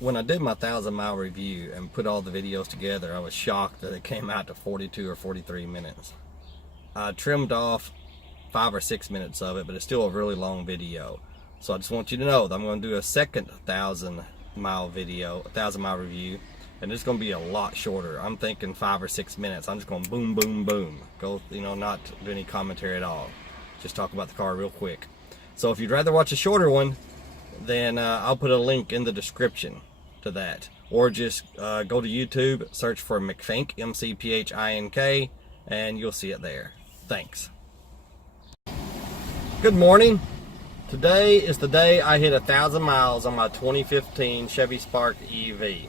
When I did my 1,000-mile review and put all the videos together, I was shocked that it came out to 42 or 43 minutes. I trimmed off 5 or 6 minutes of it, but it's still a really long video. So I just want you to know that I'm going to do a second 1,000-mile video, 1,000-mile review, and it's going to be a lot shorter. I'm thinking 5 or 6 minutes. I'm just going boom, boom, boom. Go, not do any commentary at all. Just talk about the car real quick. So if you'd rather watch a shorter one, then I'll put a link in the description to that, or just go to YouTube, search for McPhink, M-C-P-H-I-N-K, and you'll see it there. Thanks. Good morning. Today is the day I hit 1,000 miles on my 2015 Chevy Spark EV.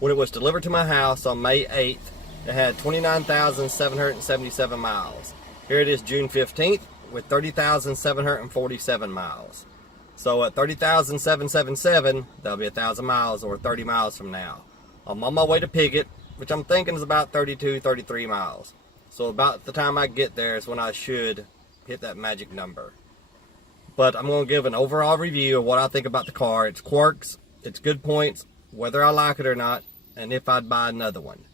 When it was delivered to my house on May 8th, it had 29,777 miles. Here it is June 15th with 30,747 miles. So at 30,777, that'll be 1,000 miles, or 30 miles from now. I'm on my way to Piggott, which I'm thinking is about 32, 33 miles. So about the time I get there is when I should hit that magic number. But I'm going to give an overall review of what I think about the car, its quirks, its good points, whether I like it or not, and if I'd buy another one.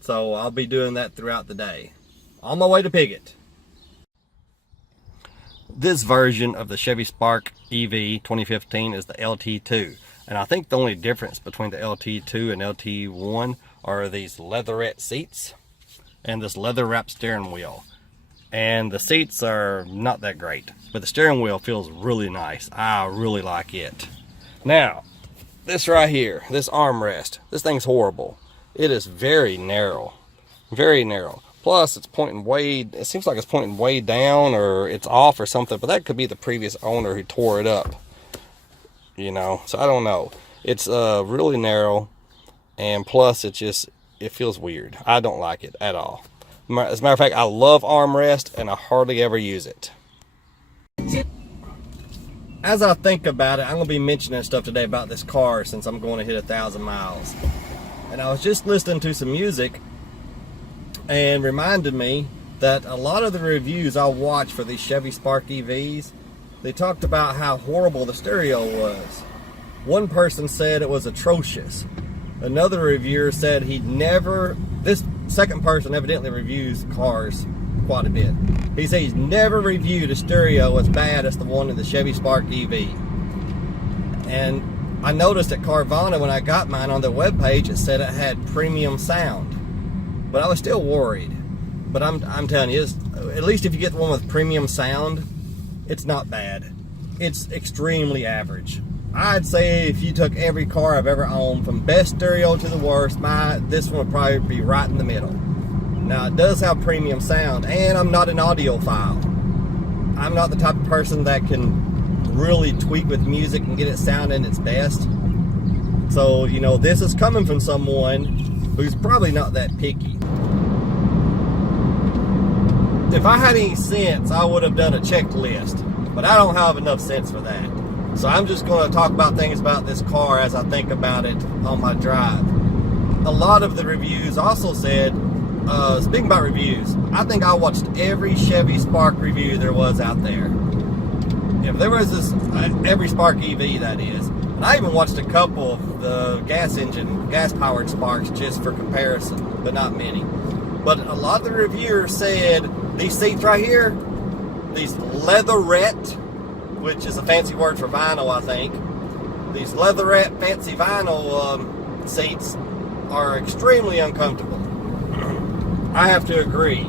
So I'll be doing that throughout the day. On my way to Piggott. This version of the Chevy Spark EV 2015 is the LT2, and I think the only difference between the LT2 and LT1 are these leatherette seats and this leather wrapped steering wheel. And the seats are not that great, but the steering wheel feels really nice. I really like it. Now, this right here, this armrest, this thing's horrible. It is very narrow, very narrow. Plus, it's pointing it seems like it's pointing way down, or it's off or something, but that could be the previous owner who tore it up, so I don't know. It's really narrow, and plus it feels weird. I don't like it at all. As a matter of fact, I love armrest, and I hardly ever use it. As I think about it, I'm going to be mentioning stuff today about this car since I'm going to hit 1,000 miles. And I was just listening to some music, and reminded me that a lot of the reviews I watched for these Chevy Spark EVs, they talked about how horrible the stereo was. One person said it was atrocious. Another reviewer said this second person evidently reviews cars quite a bit. He said he's never reviewed a stereo as bad as the one in the Chevy Spark EV. And I noticed at Carvana when I got mine on their webpage, it said it had premium sound. But I was still worried. But I'm telling you, at least if you get the one with premium sound, it's not bad. It's extremely average. I'd say if you took every car I've ever owned, from best stereo to the worst, this one would probably be right in the middle. Now, it does have premium sound, and I'm not an audiophile. I'm not the type of person that can really tweak with music and get it sounding its best. So, this is coming from someone who's probably not that picky. If I had any sense, I would have done a checklist, but I don't have enough sense for that. So I'm just going to talk about things about this car as I think about it on my drive. A lot of the reviews also said, speaking about reviews, I think I watched every Chevy Spark review there was out there. If there was every Spark EV, that is. And I even watched a couple of the gas-powered Sparks just for comparison, but not many. But a lot of the reviewers said these seats right here, these leatherette, which is a fancy word for vinyl, I think. These leatherette fancy vinyl seats are extremely uncomfortable. I have to agree.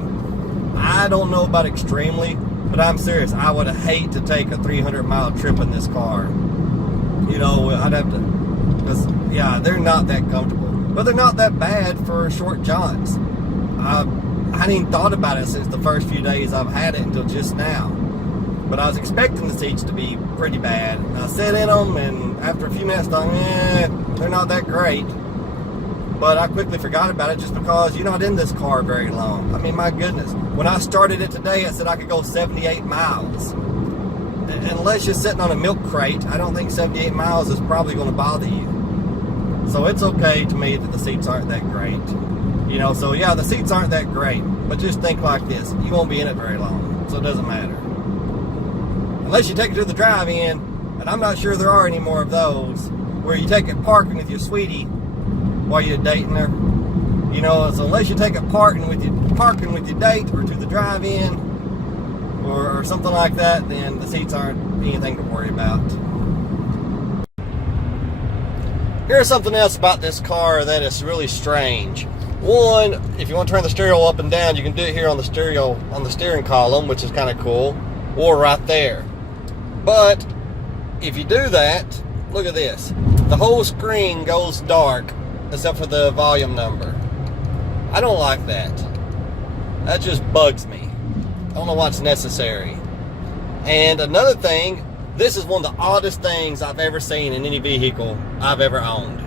I don't know about extremely, but I'm serious. I would hate to take a 300-mile trip in this car. I'd have to, because, yeah, they're not that comfortable. But they're not that bad for short jaunts. I hadn't even thought about it since the first few days I've had it until just now. But I was expecting the seats to be pretty bad. I sat in them, and after a few minutes, I thought, they're not that great. But I quickly forgot about it just because you're not in this car very long. I mean, my goodness. When I started it today, it said I could go 78 miles. Unless you're sitting on a milk crate, I don't think 78 miles is probably going to bother you. So it's okay to me that the seats aren't that great. So yeah, the seats aren't that great. But just think like this. You won't be in it very long, so it doesn't matter. Unless you take it to the drive-in, and I'm not sure there are any more of those. where you take it parking with your sweetie while you're dating her. You know, so unless you take it parking with your date or to the drive-in or something like that, then the seats aren't anything to worry about. Here's something else about this car that is really strange. One, if you want to turn the stereo up and down, you can do it here on the steering column, which is kind of cool, or right there. But if you do that, look at this. The whole screen goes dark except for the volume number. I don't like that. That just bugs me. I don't know what's necessary. And another thing, this is one of the oddest things I've ever seen in any vehicle I've ever owned.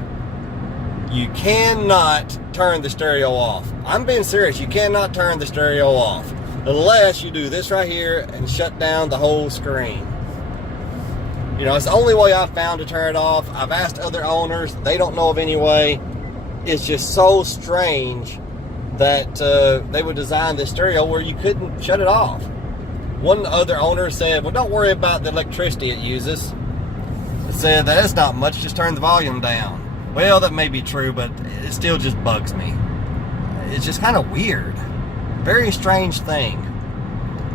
You cannot turn the stereo off. I'm being serious. You cannot turn the stereo off unless you do this right here and shut down the whole screen. You know, it's the only way I've found to turn it off. I've asked other owners. They don't know of any way. It's just so strange that they would design this stereo where you couldn't shut it off. One other owner said, well, don't worry about the electricity it uses. It said that it's not much, just turn the volume down. Well, that may be true, but it still just bugs me. It's just kind of weird. Very strange thing.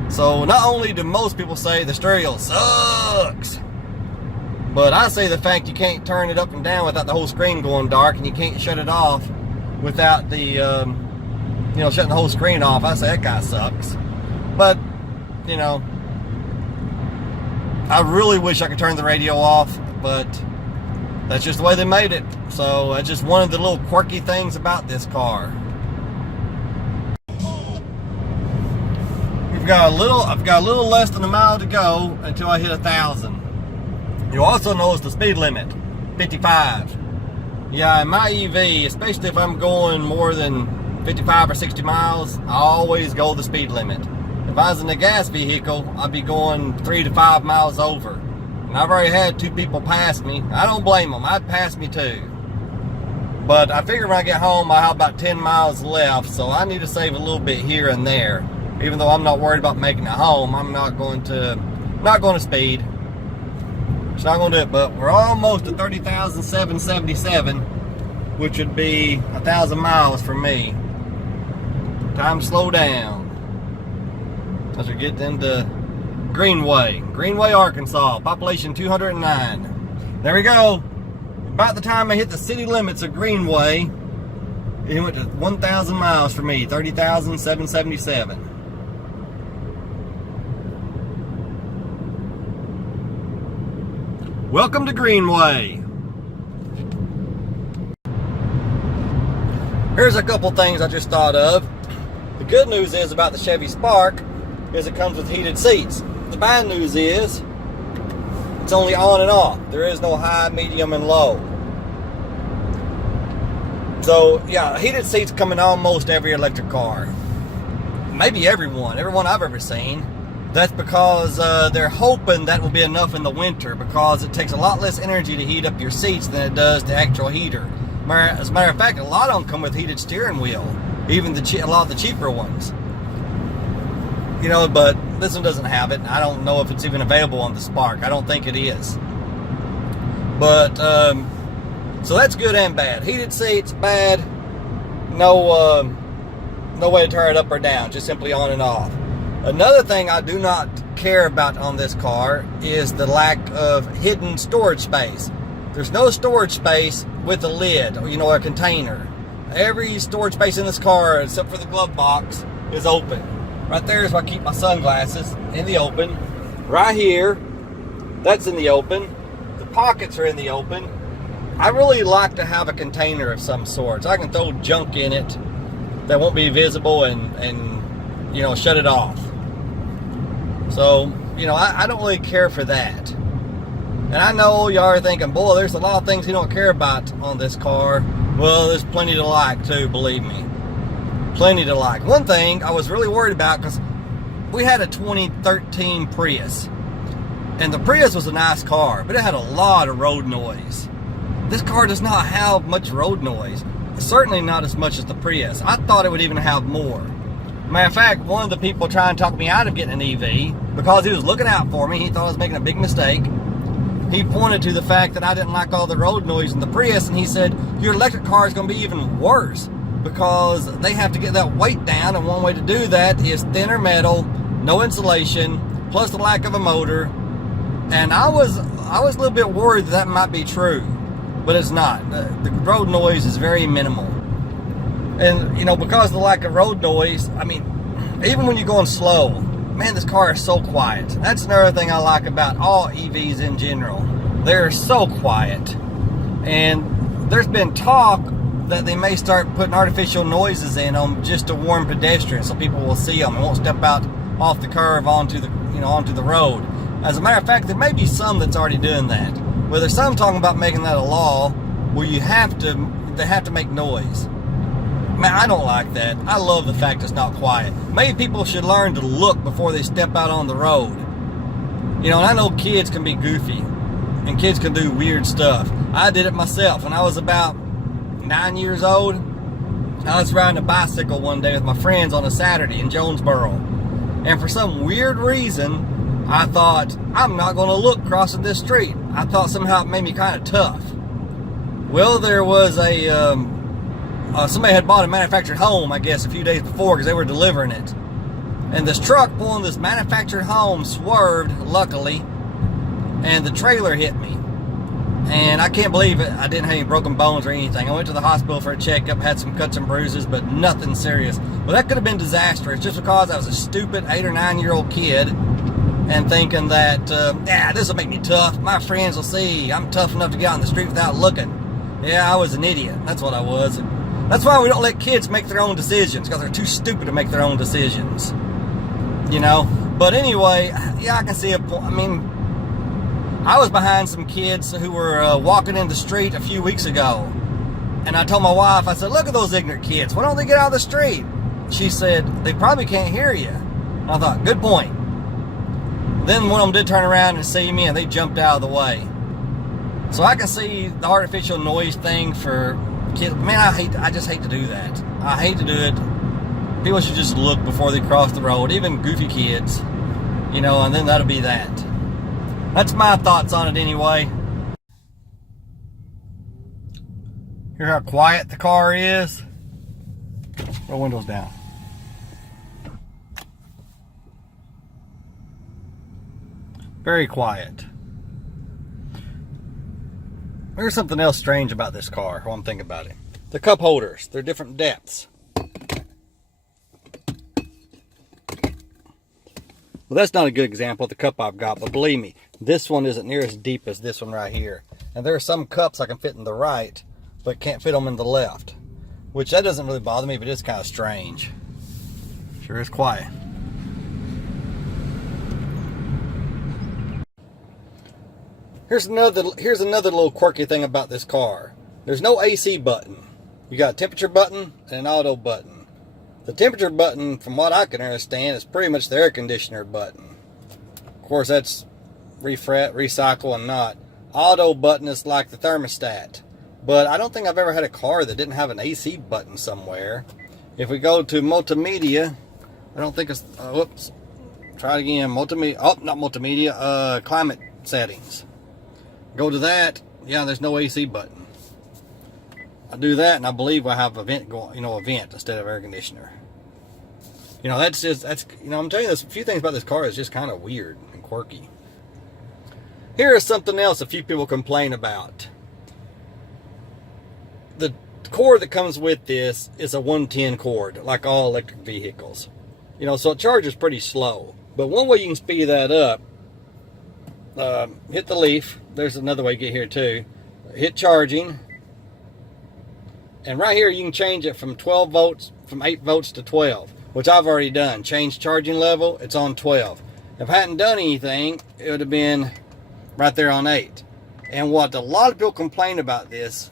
So not only do most people say the stereo sucks, but I say the fact you can't turn it up and down without the whole screen going dark, and you can't shut it off without the, shutting the whole screen off. I say that guy sucks. But, you know, I really wish I could turn the radio off, but that's just the way they made it. So that's just one of the little quirky things about this car. I've got a little less than a mile to go until I hit 1,000. You'll also notice the speed limit, 55. Yeah, in my EV, especially if I'm going more than 55 or 60 miles, I always go the speed limit. If I was in a gas vehicle, I'd be going 3 to 5 miles over. And I've already had 2 people pass me. I don't blame them. I'd pass me too. But I figure when I get home, I have about 10 miles left, so I need to save a little bit here and there. Even though I'm not worried about making it home, I'm not going to speed. It's not going to do it, but we're almost at 30,777, which would be 1,000 miles for me. Time to slow down as we get into Greenway, Arkansas, population 209. There we go. About the time I hit the city limits of Greenway, it went to 1,000 miles for me, 30,777. Welcome to Greenway. Here's a couple things I just thought of. The good news is about the Chevy Spark is it comes with heated seats. The bad news is it's only on and off. There is no high, medium, and low. So yeah, heated seats come in almost every electric car. Maybe everyone I've ever seen. That's because they're hoping that will be enough in the winter, because it takes a lot less energy to heat up your seats than it does the actual heater. As a matter of fact, a lot of them come with heated steering wheel, even a lot of the cheaper ones. You know, but this one doesn't have it. I don't know if it's even available on the Spark. I don't think it is. But so that's good and bad. Heated seats, bad. No way to turn it up or down. Just simply on and off. Another thing I do not care about on this car is the lack of hidden storage space. There's no storage space with a lid, or a container. Every storage space in this car, except for the glove box, is open. Right there is where I keep my sunglasses, in the open. Right here, that's in the open. The pockets are in the open. I really like to have a container of some sort, so I can throw junk in it that won't be visible and shut it off. So, I don't really care for that. And I know y'all are thinking, boy, there's a lot of things you don't care about on this car. Well, there's plenty to like too, believe me. Plenty to like. One thing I was really worried about, because we had a 2013 Prius. And the Prius was a nice car, but it had a lot of road noise. This car does not have much road noise. Certainly not as much as the Prius. I thought it would even have more. Matter of fact, one of the people trying to talk me out of getting an EV, because he was looking out for me, he thought I was making a big mistake. he pointed to the fact that I didn't like all the road noise in the Prius, and he said, your electric car is going to be even worse because they have to get that weight down, and one way to do that is thinner metal, no insulation, plus the lack of a motor. And I was a little bit worried that might be true, but it's not. The road noise is very minimal. And, you know, because of the lack of road noise, I mean, even when you're going slow, man, this car is so quiet. That's another thing I like about all EVs in general. They're so quiet. And there's been talk that they may start putting artificial noises in them just to warn pedestrians so people will see them and won't step out off the curve onto the road. As a matter of fact, there may be some that's already doing that. Well, there's some talking about making that a law where they have to make noise. Man, I don't like that. I love the fact it's not quiet. Maybe people should learn to look before they step out on the road. You know, and I know kids can be goofy and kids can do weird stuff. I did it myself. When I was about 9 years old, I was riding a bicycle one day with my friends on a Saturday in Jonesboro. And for some weird reason, I thought, I'm not going to look crossing this street. I thought somehow it made me kind of tough. Well, there was somebody had bought a manufactured home, I guess, a few days before because they were delivering it. And this truck pulling this manufactured home swerved, luckily, and the trailer hit me. And I can't believe it. I didn't have any broken bones or anything. I went to the hospital for a checkup, had some cuts and bruises, but nothing serious. Well, that could have been disastrous just because I was a stupid 8 or 9 year old kid and thinking that, this will make me tough. My friends will see I'm tough enough to get out on the street without looking. Yeah, I was an idiot. That's what I was. That's why we don't let kids make their own decisions, because they're too stupid to make their own decisions. You know? But anyway, yeah, I can see a point. I mean, I was behind some kids who were walking in the street a few weeks ago. And I told my wife, I said, look at those ignorant kids. Why don't they get out of the street? She said, they probably can't hear you. And I thought, good point. Then one of them did turn around and see me, and they jumped out of the way. So I can see the artificial noise thing for kids. Man, I just hate to do that. I hate to do it. People should just look before they cross the road, even goofy kids, you know, and then that'll be that. That's my thoughts on it anyway. Hear how quiet the car is? Roll windows down. Very quiet. There's something else strange about this car while I'm thinking about it. The cup holders, they're different depths. Well, that's not a good example of the cup I've got, but believe me, this one isn't near as deep as this one right here. And there are some cups I can fit in the right, but can't fit them in the left. Which, that doesn't really bother me, but it's kind of strange. Sure is quiet. Here's another little quirky thing about this car. There's no AC button. You got a temperature button and an auto button. The temperature button, from what I can understand, is pretty much the air conditioner button. Of course, that's recycle and not. Auto button is like the thermostat. But I don't think I've ever had a car that didn't have an AC button somewhere. If we go to multimedia, I don't think it's, whoops, try it again, multimedia, oh, not multimedia, climate settings. Go to that, yeah, there's no AC button. I do that and I believe I have a vent going, a vent instead of air conditioner. You know, I'm telling you this, a few things about this car is just kind of weird and quirky. Here is something else a few people complain about. The cord that comes with this is a 110 cord, like all electric vehicles. You know, so it charges pretty slow. But one way you can speed that up, hit the leaf. There's another way to get here too. Hit charging. And right here you can change it from 12 volts, from 8 volts to 12, which I've already done. Change charging level, it's on 12. If I hadn't done anything, it would have been right there on 8. And what a lot of people complain about this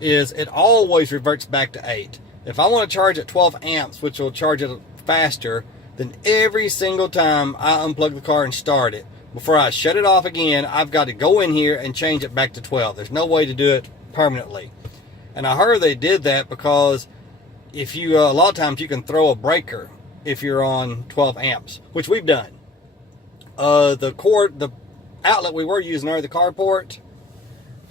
is it always reverts back to 8. If I want to charge at 12 amps, which will charge it faster, then every single time I unplug the car and start it, before I shut it off again, I've got to go in here and change it back to 12. There's no way to do it permanently. And I heard they did that because if you, a lot of times you can throw a breaker if you're on 12 amps, which we've done. The outlet we were using there, the carport,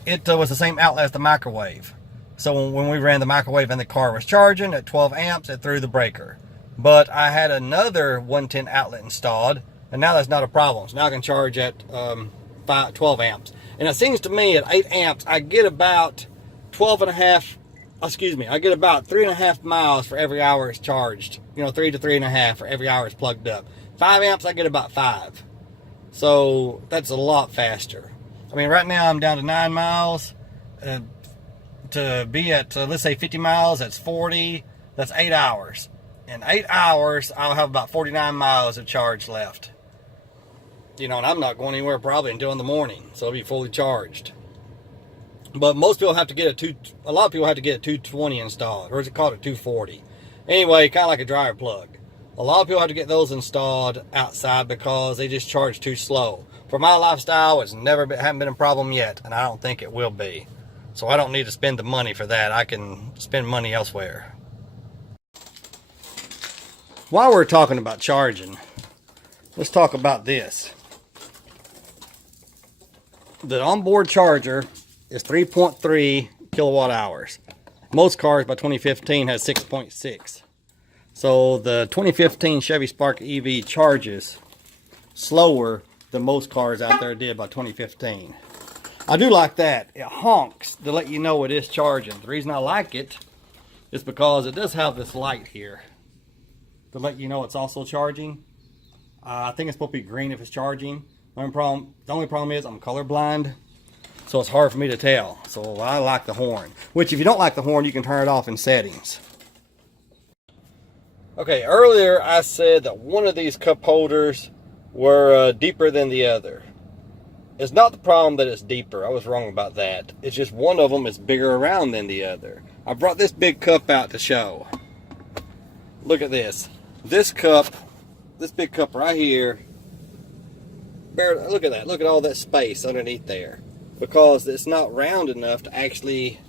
it was the same outlet as the microwave. So when we ran the microwave and the car was charging at 12 amps, it threw the breaker. But I had another 110 outlet installed, and now that's not a problem. So now I can charge at 12 amps. And it seems to me at 8 amps, I get about 3.5 miles for every hour it's charged. 3 to 3.5 for every hour it's plugged up. 5 amps, I get about 5. So that's a lot faster. I mean, right now I'm down to 9 miles. To be at, let's say 50 miles, that's 40. That's 8 hours. In 8 hours, I'll have about 49 miles of charge left. And I'm not going anywhere probably until in the morning, so it'll be fully charged. But most people have to get a lot of people have to get a 220 installed, or is it called a 240? Anyway, kind of like a dryer plug. A lot of people have to get those installed outside because they just charge too slow. For my lifestyle, haven't been a problem yet, and I don't think it will be. So I don't need to spend the money for that. I can spend money elsewhere. While we're talking about charging, let's talk about this. The onboard charger is 3.3 kilowatt hours. Most cars by 2015 has 6.6. So the 2015 Chevy Spark EV charges slower than most cars out there did by 2015. I do like that. It honks to let you know it is charging. The reason I like it is because it does have this light here to let you know it's also charging. I think it's supposed to be green if it's charging. The only problem is I'm colorblind, so it's hard for me to tell. So I like the horn, which if you don't like the horn, you can turn it off in settings. Okay, earlier I said that one of these cup holders were deeper than the other. It's not the problem that it's deeper. I was wrong about that. It's just one of them is bigger around than the other. I brought this big cup out to show. Look at this. This big cup right here, look at that. Look at all that space underneath there. Because it's not round enough to actually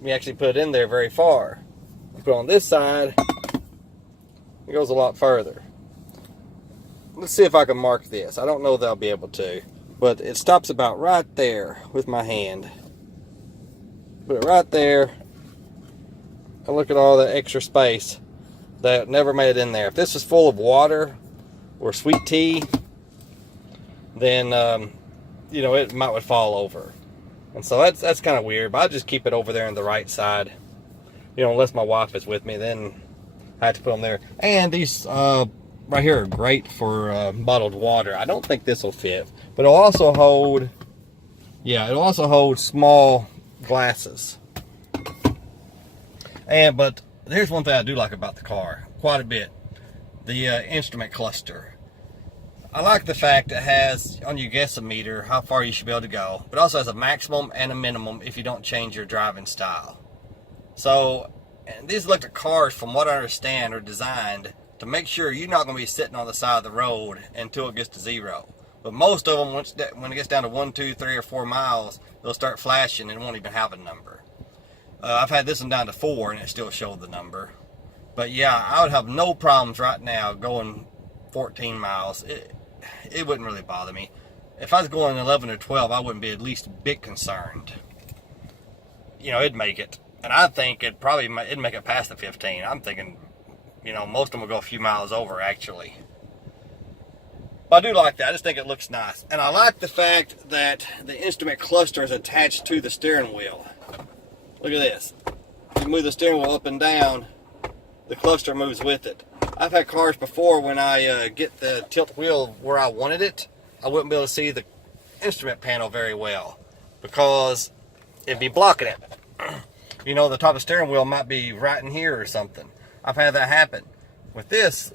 put it in there very far. But on this side, it goes a lot further. Let's see if I can mark this. I don't know that I'll be able to. But it stops about right there with my hand. Put it right there. And look at all the extra space that never made it in there. If this was full of water or sweet tea, then it would fall over. And so that's kind of weird. But I just keep it over there on the right side. Unless my wife is with me, then I have to put them there. And these right here are great for bottled water. I don't think this will fit, but it'll also hold small glasses. But here's one thing I do like about the car quite a bit: the instrument cluster. I like the fact it has on your guessometer how far you should be able to go, but also has a maximum and a minimum if you don't change your driving style. So, and these electric cars, from what I understand, are designed to make sure you're not going to be sitting on the side of the road until it gets to 0. But most of them, when it gets down to 1, 2, 3, or 4 miles, they'll start flashing and won't even have a number. I've had this one down to 4 and it still showed the number. But yeah, I would have no problems right now going 14 miles. It wouldn't really bother me. If I was going 11 or 12, I wouldn't be at least a bit concerned. It'd make it. And I think it'd make it past the 15. I'm thinking, most of them will go a few miles over, actually. But I do like that. I just think it looks nice. And I like the fact that the instrument cluster is attached to the steering wheel. Look at this. If you move the steering wheel up and down, the cluster moves with it. I've had cars before when I get the tilt wheel where I wanted it, I wouldn't be able to see the instrument panel very well because it'd be blocking it. The top of the steering wheel might be right in here or something. I've had that happen. With this,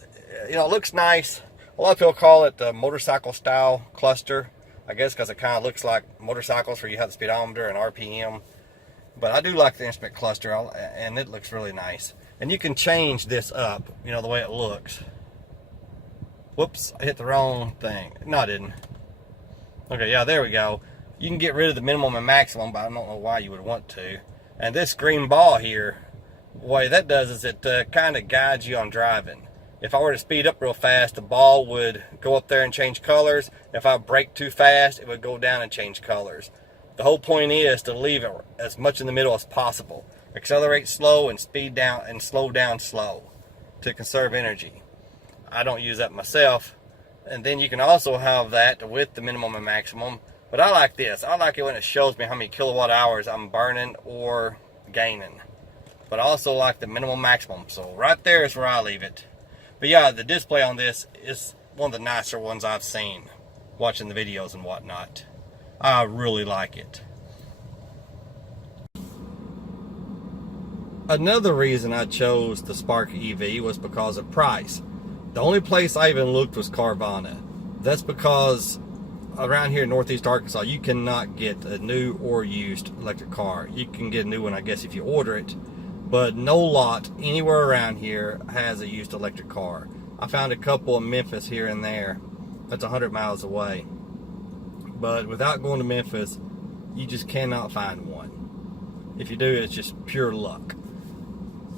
it looks nice. A lot of people call it the motorcycle style cluster, I guess because it kind of looks like motorcycles where you have the speedometer and RPM. But I do like the instrument cluster, and it looks really nice. And you can change this up, the way it looks. Whoops, I hit the wrong thing. No, I didn't. Okay, yeah, there we go. You can get rid of the minimum and maximum, but I don't know why you would want to. And this green ball here, what that does is it kind of guides you on driving. if I were to speed up real fast, the ball would go up there and change colors. If I brake too fast, it would go down and change colors. The whole point is to leave it as much in the middle as possible. Accelerate slow and speed down and slow down slow to conserve energy. I don't use that myself. And then you can also have that with the minimum and maximum. But I like this. I like it when it shows me how many kilowatt hours I'm burning or gaining. But I also like the minimum maximum. So right there is where I leave it. But yeah, the display on this is one of the nicer ones I've seen watching the videos and whatnot. I really like it. Another reason I chose the Spark EV was because of price. The only place I even looked was Carvana. That's because around here in Northeast Arkansas, you cannot get a new or used electric car. You can get a new one, I guess, if you order it. But no lot anywhere around here has a used electric car. I found a couple in Memphis here and there. That's 100 miles away. But without going to Memphis, you just cannot find one. If you do, it's just pure luck.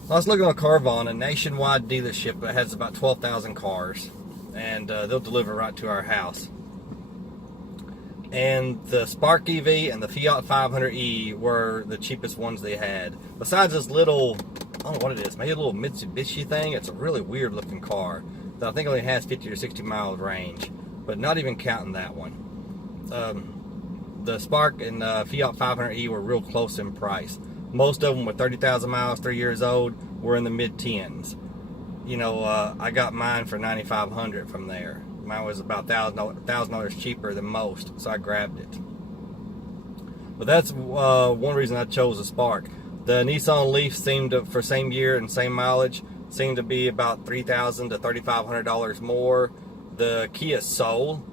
I was looking on Carvana, a nationwide dealership that has about 12,000 cars. And they'll deliver right to our house. And the Spark EV and the Fiat 500e were the cheapest ones they had. Besides this little, I don't know what it is, maybe a little Mitsubishi thing. It's a really weird looking car that I think only has 50 or 60 miles range, but not even counting that one. The Spark and Fiat 500e were real close in price. Most of them with 30,000 miles, 3 years old, were in the mid-tens. You know, I got mine for $9,500 from there. Mine was about $1,000 cheaper than most, so I grabbed it. But that's one reason I chose a Spark. The Nissan Leaf seemed to, for same year and same mileage, seemed to be about $3,000 to $3,500 more. The Kia Soul,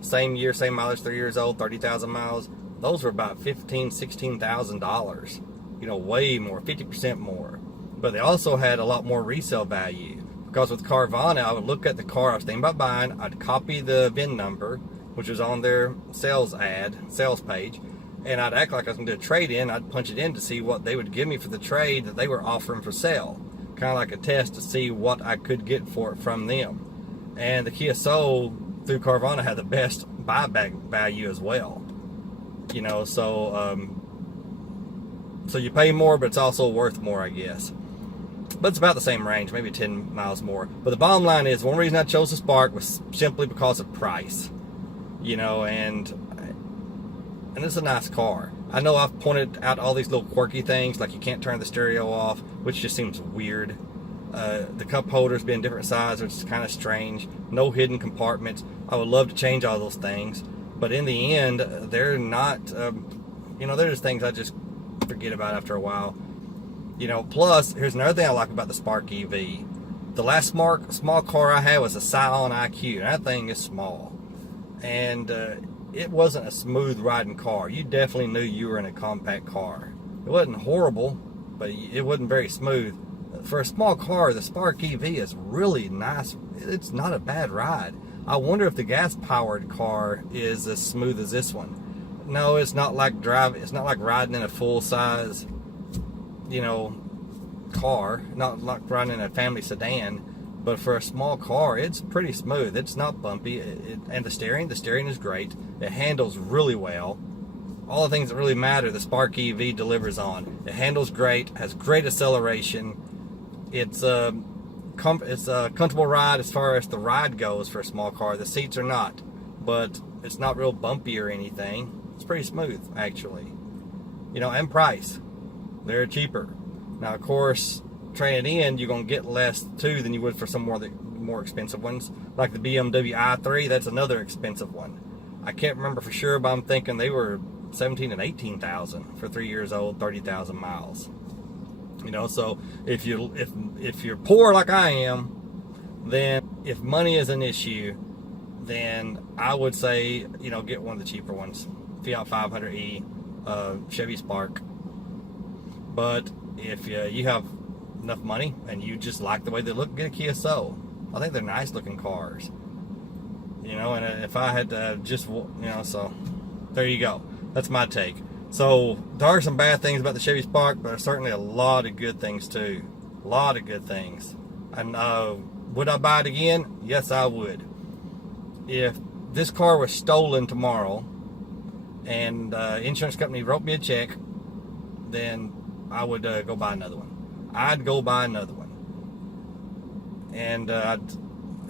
same year, same mileage, 3 years old, 30,000 miles. Those were about $15,000, $16,000. You know, way more, 50% more. But they also had a lot more resale value. Because with Carvana, I would look at the car I was thinking about buying, I'd copy the VIN number, which was on their sales page, and I'd act like I was going to do a trade-in. I'd punch it in to see what they would give me for the trade that they were offering for sale. Kind of like a test to see what I could get for it from them. And the Kia Soul through Carvana had the best buyback value as well. You know, so you pay more, but it's also worth more, I guess. But it's about the same range, maybe 10 miles more. But the bottom line is, one reason I chose the Spark was simply because of price. You know, and it's a nice car. I know I've pointed out all these little quirky things, like you can't turn the stereo off, which just seems weird. The cup holders being different size, which is kind of strange. No hidden compartments. I would love to change all those things. But in the end, they're not, you know, they're just things I just forget about after a while. You know, plus, here's another thing I like about the Spark EV. The last small car I had was a Scion IQ. And that thing is small. And it wasn't a smooth riding car. You definitely knew you were in a compact car. It wasn't horrible, but it wasn't very smooth. For a small car, the Spark EV is really nice. It's not a bad ride. I wonder if the gas-powered car is as smooth as this one. No, it's not like riding in a full-size, you know, car, not like riding in a family sedan, but for a small car, it's pretty smooth. It's not bumpy, and the steering is great. It handles really well. All the things that really matter, the Spark EV delivers on. It handles great, has great acceleration. It's a comfortable ride as far as the ride goes for a small car. The seats are not, but it's not real bumpy or anything. It's pretty smooth, actually. You know, and price. They're cheaper. Now, of course, trading in, you're going to get less, too, than you would for some more expensive ones. Like the BMW i3, that's another expensive one. I can't remember for sure, but I'm thinking they were $17,000 and $18,000 for 3 years old, 30,000 miles. You know, so if you're poor like I am, then if money is an issue, then I would say, you know, get one of the cheaper ones. Fiat 500e, Chevy Spark. But if you have enough money and you just like the way they look, get a Kia Soul. I think they're nice looking cars. You know, and if I had to just, you know, so there you go. That's my take. So there are some bad things about the Chevy Spark, but there's certainly a lot of good things too. A lot of good things. And Would I buy it again? Yes, I would. If this car was stolen tomorrow and insurance company wrote me a check, then I would go buy another one. I'd go buy another one. And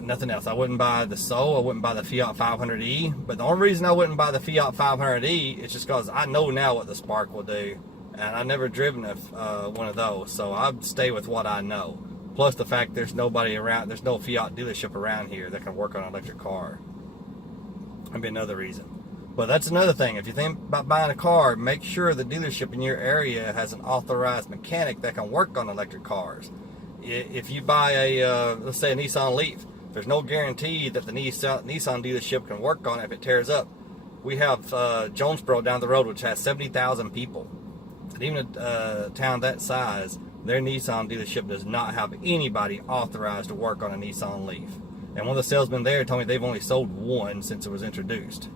nothing else. I wouldn't buy the SO. I wouldn't buy the Fiat 500e. But the only reason I wouldn't buy the Fiat 500e is just because I know now what the Spark will do. And I've never driven one of those. So I'd stay with what I know. Plus the fact there's nobody around, there's no Fiat dealership around here that can work on an electric car. That'd be another reason. But that's another thing. If you think about buying a car, make sure the dealership in your area has an authorized mechanic that can work on electric cars. If you buy a, let's say a Nissan Leaf, there's no guarantee that the Nissan dealership can work on it if it tears up. We have Jonesboro down the road, which has 70,000 people. And even a town that size, their Nissan dealership does not have anybody authorized to work on a Nissan Leaf. And one of the salesmen there told me they've only sold one since it was introduced.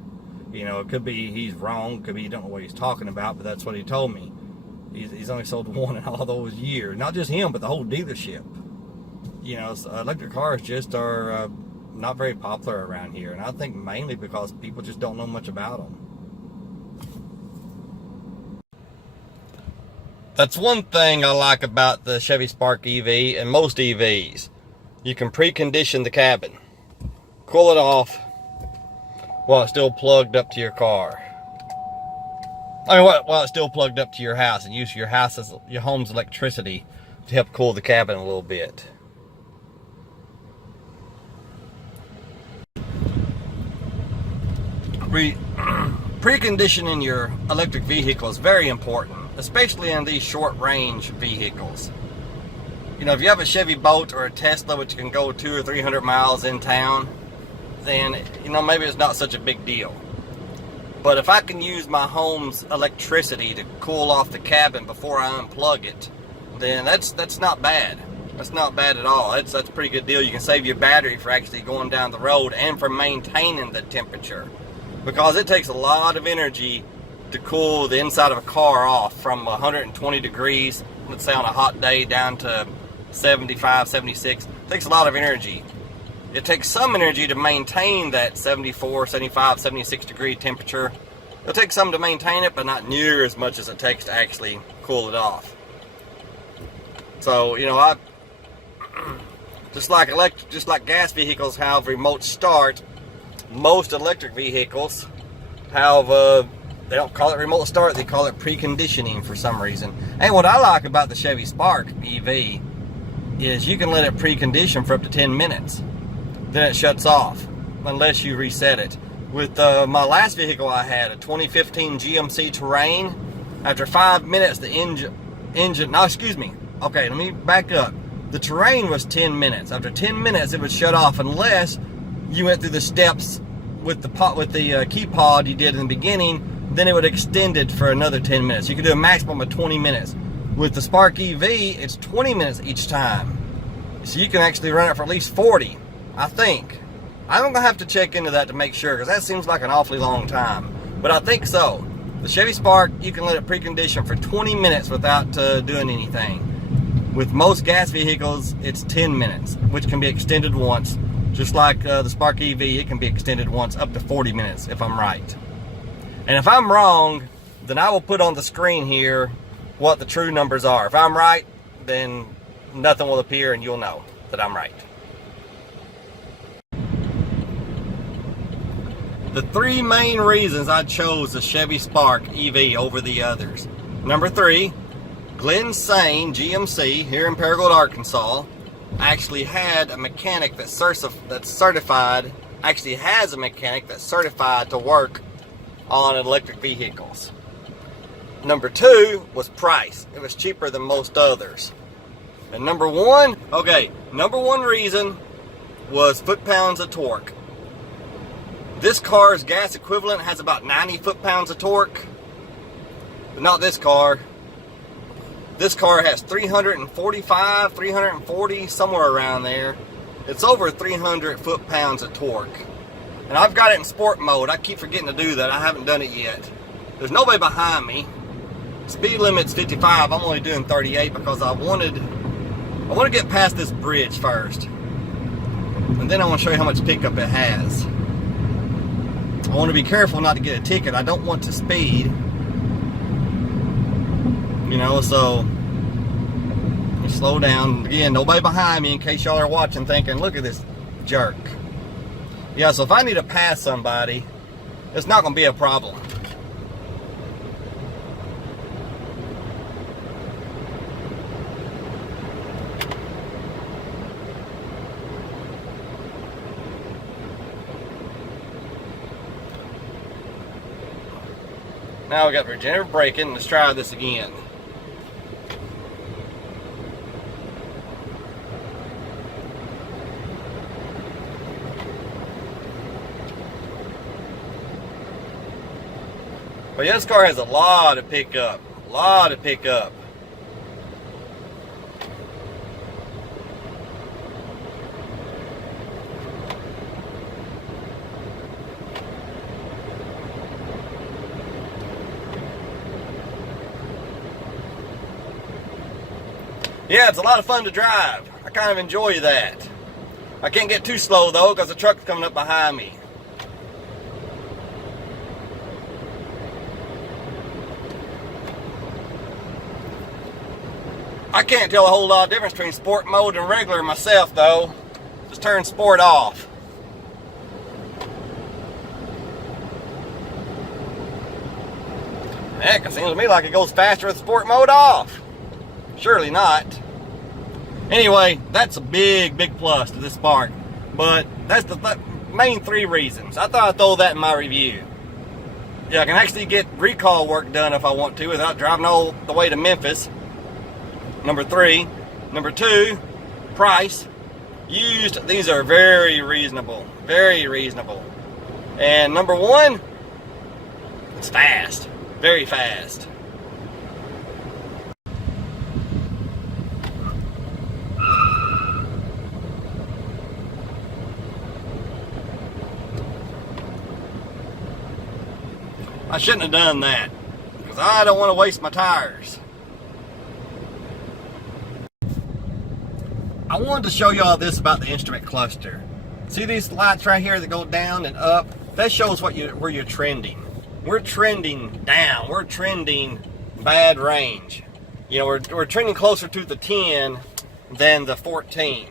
You know, it could be he's wrong, could be he don't know what he's talking about, but that's what he told me. He's only sold one in all those years. Not just him, but the whole dealership. You know, electric cars just are not very popular around here. And I think mainly because people just don't know much about them. That's one thing I like about the Chevy Spark EV and most EVs. You can precondition the cabin. Cool it off while it's still plugged up to your car. I mean, while it's still plugged up to your house, and use your home's electricity to help cool the cabin a little bit. Preconditioning your electric vehicle is very important, especially in these short-range vehicles. You know, if you have a Chevy Bolt or a Tesla which can go 200 or 300 miles in town, then, you know, maybe it's not such a big deal. But if I can use my home's electricity to cool off the cabin before I unplug it, then that's not bad. That's not bad at all. That's a pretty good deal. You can save your battery for actually going down the road and for maintaining the temperature. Because it takes a lot of energy to cool the inside of a car off from 120 degrees, let's say on a hot day, down to 75, 76. It takes a lot of energy. It takes some energy to maintain that 74, 75, 76 degree temperature. It'll take some to maintain it, but not near as much as it takes to actually cool it off. So, you know, just like gas vehicles have remote start, most electric vehicles have, they don't call it remote start, they call it preconditioning for some reason. And what I like about the Chevy Spark EV is you can let it precondition for up to 10 minutes. Then it shuts off unless you reset it. With my last vehicle I had, a 2015 GMC Terrain, after 5 minutes the engine, no, excuse me, okay, let me back up. The Terrain was 10 minutes. After 10 minutes it would shut off unless you went through the steps with the key pod you did in the beginning. Then it would extend it for another 10 minutes. You could do a maximum of 20 minutes. With the Spark EV, it's 20 minutes each time. So you can actually run it for at least 40, I think. I'm going to have to check into that to make sure, because that seems like an awfully long time. But I think so. The Chevy Spark, you can let it precondition for 20 minutes without doing anything. With most gas vehicles, it's 10 minutes, which can be extended once. Just like the Spark EV, it can be extended once up to 40 minutes if I'm right. And if I'm wrong, then I will put on the screen here what the true numbers are. If I'm right, then nothing will appear and you'll know that I'm right. The three main reasons I chose the Chevy Spark EV over the others. Number 3, Glenn Sane GMC here in Paragould, Arkansas actually had a mechanic that's certified, actually has a mechanic that's certified to work on electric vehicles. Number 2 was price. It was cheaper than most others. And number 1 reason was foot-pounds of torque. This car's gas equivalent has about 90 foot-pounds of torque, but not this car. This car has 345, 340, somewhere around there. It's over 300 foot-pounds of torque. And I've got it in sport mode. I keep forgetting to do that. I haven't done it yet. There's nobody behind me. Speed limit's 55. I'm only doing 38 because I want to get past this bridge first. and then I want to show you how much pickup it has. I want to be careful not to get a ticket. I don't want to speed, you know, so slow down. Again, nobody behind me in case y'all are watching thinking, look at this jerk. Yeah, so if I need to pass somebody, it's not going to be a problem. Now we got regenerative braking. Let's try this again. But yeah, this car has a lot of pickup. A lot of pickup. Yeah, it's a lot of fun to drive. I kind of enjoy that. I can't get too slow though because the truck's coming up behind me. I can't tell a whole lot of difference between sport mode and regular myself though. Just turn sport off. Heck, it seems to me like it goes faster with sport mode off. Surely not. Anyway, that's a big plus to this Spark. But that's the main 3 reasons. I thought I'd throw that in my review. Yeah, I can actually get recall work done if I want to without driving all the way to Memphis. Number 3. Number 2, price. Used, these are very reasonable. Very reasonable. And number 1, it's fast. Very fast. I shouldn't have done that because I don't want to waste my tires. I wanted to show y'all this about the instrument cluster. See these lights right here that go down and up? That shows where you're trending. We're trending down. We're trending bad range. You know, we're trending closer to the 10 than the 14.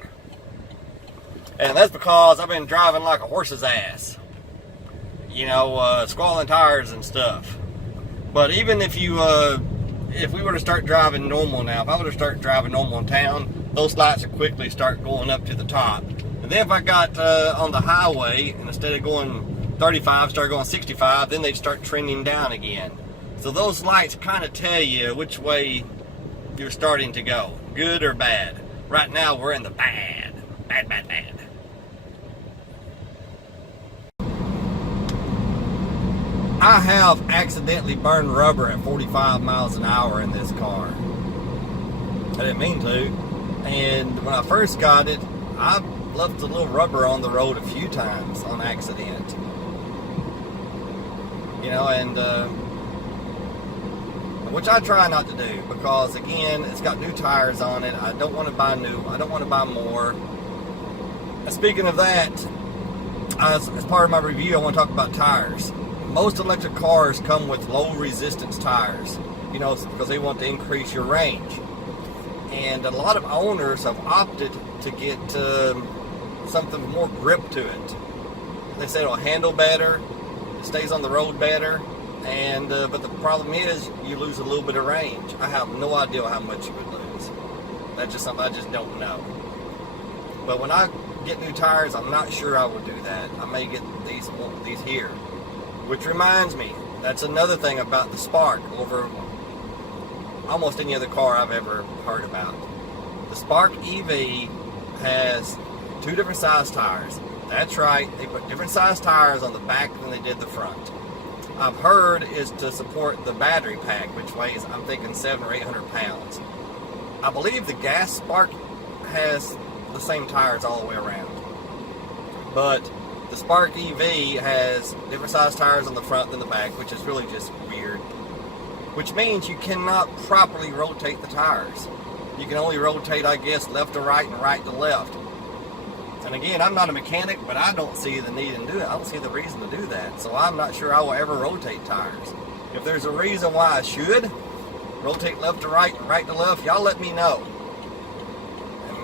And that's because I've been driving like a horse's ass. You know, squalling tires and stuff. But even if you, if we were to start driving normal now, if I were to start driving normal in town, those lights would quickly start going up to the top. And then if I got on the highway, and instead of going 35, start going 65, then they'd start trending down again. So those lights kind of tell you which way you're starting to go, good or bad. Right now we're in the bad. Bad. I have accidentally burned rubber at 45 miles an hour in this car. I didn't mean to. And when I first got it, I left a little rubber on the road a few times on accident. You know, and which I try not to do because, again, it's got new tires on it. I don't want to buy new. I don't want to buy more. And speaking of that, as part of my review, I want to talk about tires. Most electric cars come with low resistance tires, you know, because they want to increase your range. And a lot of owners have opted to get something with more grip to it. They say it'll handle better, it stays on the road better, and but the problem is you lose a little bit of range. I have no idea how much you would lose. That's just something I just don't know. But when I get new tires, I'm not sure I would do that. I may get these here. Which reminds me, that's another thing about the Spark over almost any other car I've ever heard about. The Spark EV has 2 different size tires. That's right, they put different size tires on the back than they did the front. I've heard is to support the battery pack, which weighs, I'm thinking, 700 or 800 pounds. I believe the gas Spark has the same tires all the way around. But the Spark EV has different size tires on the front than the back, which is really just weird. Which means you cannot properly rotate the tires. You can only rotate, I guess, left to right and right to left. And again, I'm not a mechanic, but I don't see the need in doing it. I don't see the reason to do that. So I'm not sure I will ever rotate tires. If there's a reason why I should rotate left to right and right to left, y'all let me know.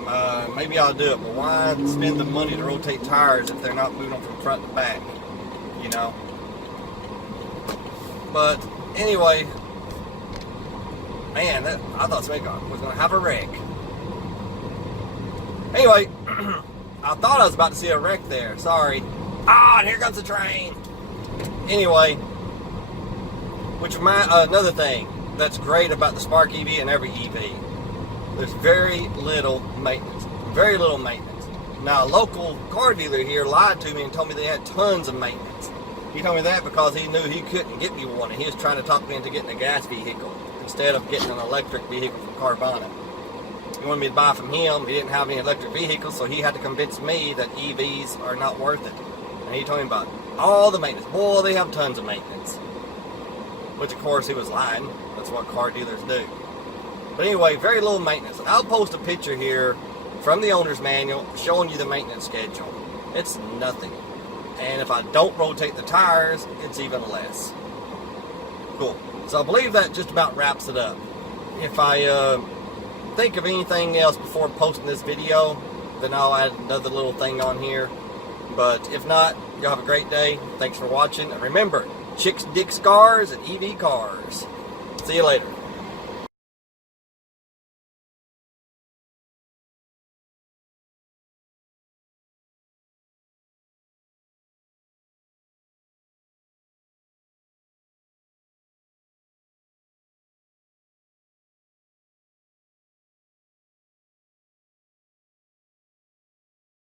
And maybe I'll do it. But why spend the money to rotate tires if they're not moving them from front to back? You know? But anyway, man, I thought somebody was going to have a wreck. Anyway, I thought I was about to see a wreck there. Sorry. Ah, and here comes the train. Anyway, another thing that's great about the Spark EV and every EV, there's very little maintenance. Very little maintenance. Now, a local car dealer here lied to me and told me they had tons of maintenance. He told me that because he knew he couldn't get me one, and he was trying to talk me into getting a gas vehicle instead of getting an electric vehicle from Carvana. He wanted me to buy from him. He didn't have any electric vehicles, so he had to convince me that EVs are not worth it. And he told me about all the maintenance. Boy, they have tons of maintenance. Which, of course, he was lying. That's what car dealers do. But anyway, very little maintenance. I'll post a picture here from the owner's manual showing you the maintenance schedule. It's nothing. And if I don't rotate the tires, it's even less. Cool. So I believe that just about wraps it up. If I think of anything else before posting this video, then I'll add another little thing on here. But if not, y'all have a great day. Thanks for watching. And remember, chicks dig scars and EV cars. See you later.